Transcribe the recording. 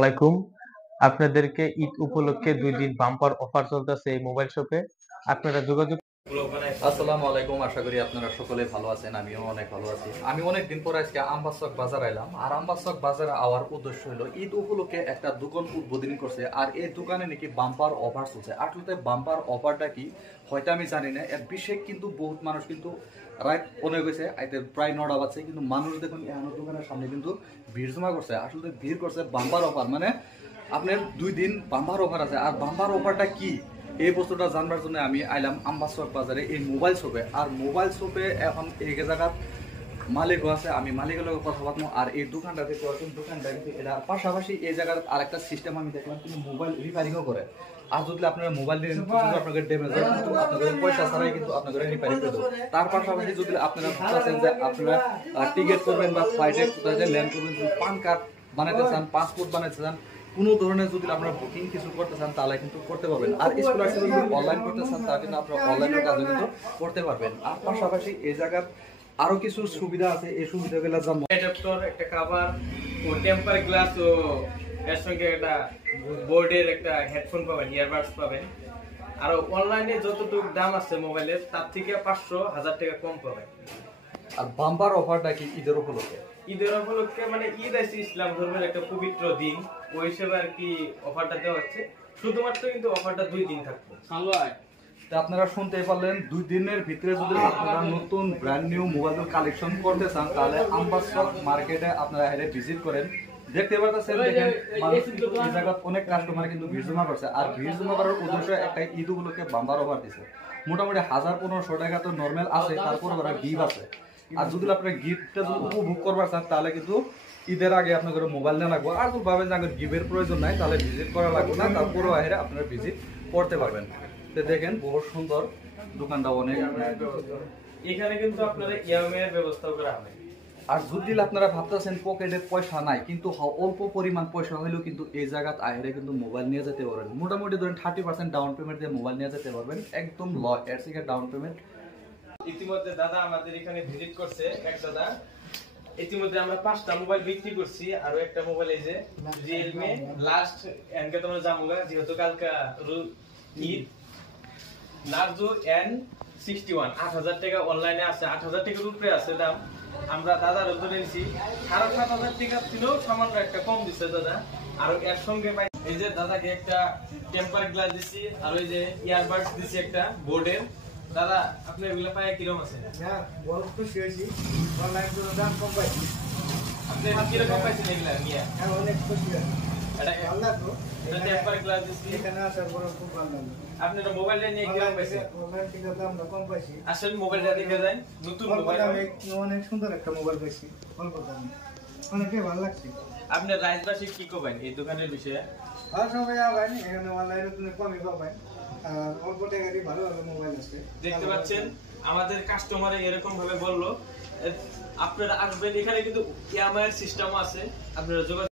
আলাইকুম। আপনাদেরকে ঈদ উপলক্ষে ২ দিন বাম্পার অফার চলতেছে এই মোবাইল শপে। আপনারা যোগাযোগ। আসসালামু আলাইকুম, আশা করি আপনারা সকলে ভালো আছেন। আমিও অনেক ভালো আছি। আমি অনেক দিন পর আজকে আমবাগ চক বাজার আইলাম। আর আমবাগ চক বাজারে আওয়ার উদ্দেশ্য হলো ঈদ উপলক্ষে একটা দোকান উদ্বোধন করছে। আর এই দোকানে নাকি বাম্পার অফার চলছে। আসলে বাম্পার অফারটা কি হয়তো আমি জানি না। এর বিশেষ কিন্তু বহুত মানুষ কিন্তু রাত পনেরো গেছে, প্রায় 9টা বাজছে, কিন্তু মানুষ দেখুন এখনো দোকানের সামনে কিন্তু ভিড় জমা করছে। আসলে ভিড় করছে বাম্পার অফার, মানে আপনার 2 দিন বাম্পার অফার আছে। আর বাম্পার অফারটা কি এই বস্তুটা জানবার জন্য আমি আইলাম আমবাগ চক বাজারে এই মোবাইল শপে। আর মোবাইল শপে এখন এই জায়গার মালিকও আছে, আমি মালিকের লগে কথা বলবো। আর এই দোকানটা থেকে দোকানটা কিন্তু এটা পাশাপাশি এই জায়গার আরেকটা সিস্টেম আমি দেখলাম, কিন্তু মোবাইল রিপেয়ারিংও করে। আর যদি আপনারা মোবাইল আপনাদের ড্যামেজ হয়, কিন্তু আপনাদের পয়সা ছাড়াই কিন্তু আপনাদের রিপেয়ারিং করে দেবো। তার পাশাপাশি যদি আপনারা ভাবছেন যে আপনারা টিকিট করবেন বা ফ্লাইটে কোথায় ল্যান্ড করবেন, পান কার্ড বানাতে চান, পাসপোর্ট বানাতে চান, কোনো ধরনের যদি আপনারা বুকিং কিছু করতে চান তাহলে কিন্তু করতে পারবেন। আর স্কলারশিপ যদি অনলাইন করতে চান তাহলে কিন্তু আপনারা অনলাইনের কাজও কিন্তু করতে পারবেন। আর পাশাপাশি এই জায়গার আরো কিছু সুবিধা আছে, এই সুবিধাগুলো জানবো। অ্যাডাপ্টার, একটা কভার ও টেম্পার গ্লাস ও এর সঙ্গে একটা বোর্ডের একটা হেডফোন পাবেন, ইয়ারবাডস পাবেন। আর অনলাইনে যতটুকু দাম আছে মোবাইলের তার থেকে 500-1000 টাকা কম পাবেন। আর বাম্পার অফারটা কি ঈদের উপলক্ষে? ঈদের উপলক্ষে মানে ঈদ আছে ইসলাম ধর্মের একটা পবিত্র দিন, ওই হিসেবে আর কি অফারটা দেওয়া হচ্ছে। শুধুমাত্র কিন্তু অফারটা 2 দিন থাকবে। তা আপনারা শুনতেই পারলেন, 2 দিনের ভিতরে যদি আপনারা নতুন ব্র্যান্ড নিউ মোবাইল কালেকশন করতে চান তাহলে আমবাগ চক মার্কেটে আপনারা হেরে ভিজিট করেন। দেখতে পাচ্ছেন, দেখেন এই জায়গা অনেক কাস্টমার কিন্তু ভিড় জমা করছে। আর ভিড় জমা করার উদ্দেশ্য একটা ঈদ উপলক্ষে বাম্পার অফার দিছে। মোটামুটি 1000-1500 টাকা তো নর্মাল আছে, তারপরে ওরা গিফট আছে। আর যদি আপনার গিফটটা যদি উপভোগ করবার চান তাহলে কিন্তু ঈদের আগে আপনাদের মোবাইল নেওয়া লাগবে। আর যদি ভাবেন যে গিফটের প্রয়োজন নাই তাহলে ভিজিট করা লাগবে না, তারপরেও হেরে আপনারা ভিজিট করতে পারবেন। তো দেখেন বহুত সুন্দর দোকানটা, অনেক। এখানে কিন্তু আপনারা ইএমআই এর ব্যবস্থা করা হবে। আর যদি আপনারা ভাবতেছেন পকেটে পয়সা নাই, কিন্তু অল্প পরিমাণ পয়সা হলেও কিন্তু এই জায়গাত আহেরে কিন্তু মোবাইল নিয়ে যেতে পারবেন। মোটামুটি ধরেন 30% ডাউন পেমেন্ট দিয়ে মোবাইল নিয়ে যেতে পারবেন, একদম ল এর থেকে ডাউন পেমেন্ট। ইতিমধ্যে দাদা আমাদের এখানে ভিজিট করছে, এক দাদা। ইতিমধ্যে আমরা 5টা মোবাইল বিক্রি করছি। আর একটা মোবাইল এই যে Realme লাস্ট এনকে তোমরা জামুগা, যেহেতু কালকে ঈদ, Narzo N61 8000 টাকা অনলাইনে আছে, 8000 টাকার উপরে আছে দাম। আমরা দাদার ধরে নিছি 7,500 টাকা ছিল, সামান্য একটা কম দিচ্ছে দাদা। আর এর সঙ্গে ভাই এই যে দাদাকে একটা টেম্পার গ্লাস দিছি, আর ওই যে ইয়ারবাডস দিছি একটা বোর্ডের। দাদা আপনি এগুলো পায় কিরকম আছে? হ্যাঁ, বড় খুশি হয়েছি। অনলাইন করে দাম কম পাইছি। আপনি কিরকম পাইছেন এগুলা নিয়ে? হ্যাঁ, অনেক খুশি হয়েছি। এটা ভালো লাগলো। এটা টেম্পার গ্লাস দিছি। এখানে আসার পরে খুব ভালো লাগলো। আপনি তো মোবাইলটা নিয়ে কিরকম পাইছেন? অনলাইন থেকে দামটা কম পাইছি। আসলে মোবাইলটা দেখে যান, নতুন মোবাইল। আমি অনেক সুন্দর একটা মোবাইল পাইছি, অল্প দামে। অনেকটাই ভালো লাগছে। আপনি রাজবাসী কি করবেন এই দোকানের বিষয়ে? আর সবাই আবেন, এখানে অনলাইনে তুমি কমই পাবেন। আর অল্প টাকারই ভালো ভালো মোবাইল আছে। দেখতে পাচ্ছেন আমাদের কাস্টমারে এরকম ভাবে বললো। আপনারা আসবেন, এখানে কিন্তু ইএমআই এর সিস্টেম আছে, আপনারা যোগাযোগ